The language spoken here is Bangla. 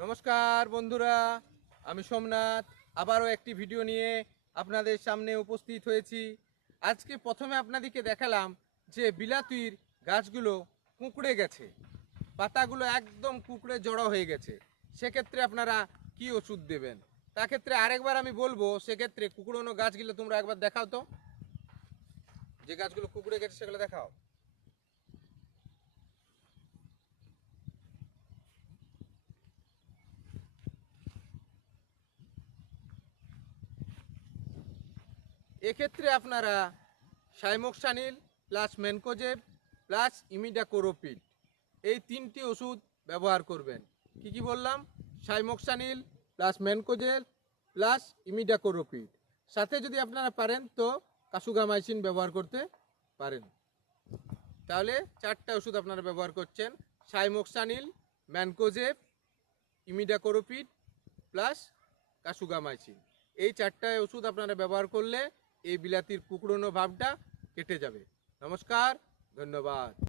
নমস্কার বন্ধুরা, আমি সোমনাথ আবারও একটি ভিডিও নিয়ে আপনাদের সামনে উপস্থিত হয়েছি। আজকে প্রথমে আপনাদেরকে দেখালাম যে বিলাতির গাছগুলো কুঁকড়ে গেছে, পাতাগুলো একদম কুঁকড়ে জড়ো হয়ে গেছে। সেক্ষেত্রে আপনারা কি ওষুধ দেবেন, তা ক্ষেত্রে আরেকবার আমি বলবো, সেক্ষেত্রে কুঁকড়োনো গাছগুলো তোমরা একবার দেখাও তো, যে গাছগুলো কুঁকড়ে গেছে সেগুলো দেখাও। এক্ষেত্রে আপনারা সাইমোক্সানিল প্লাস ম্যানকোজেব প্লাস ইমিডাক্লোপিড এই তিনটি ওষুধ ব্যবহার করবেন। কি বললাম? সাইমোক্সানিল প্লাস ম্যানকোজেব প্লাস ইমিডাক্লোপিড, সাথে যদি আপনারা পারেন তো কাসুগামাইসিন ব্যবহার করতে পারেন। তাহলে চারটা ওষুধ আপনারা ব্যবহার করছেন: সাইমোক্সানিল, ম্যানকোজেব, ইমিডাক্লোপিড প্লাস কাসুগামাইসিন। এই চারটা ওষুধ আপনারা ব্যবহার করলে এই বিলাতির কুঁকড়োনো ভাবটা কেটে যাবে। নমস্কার, ধন্যবাদ।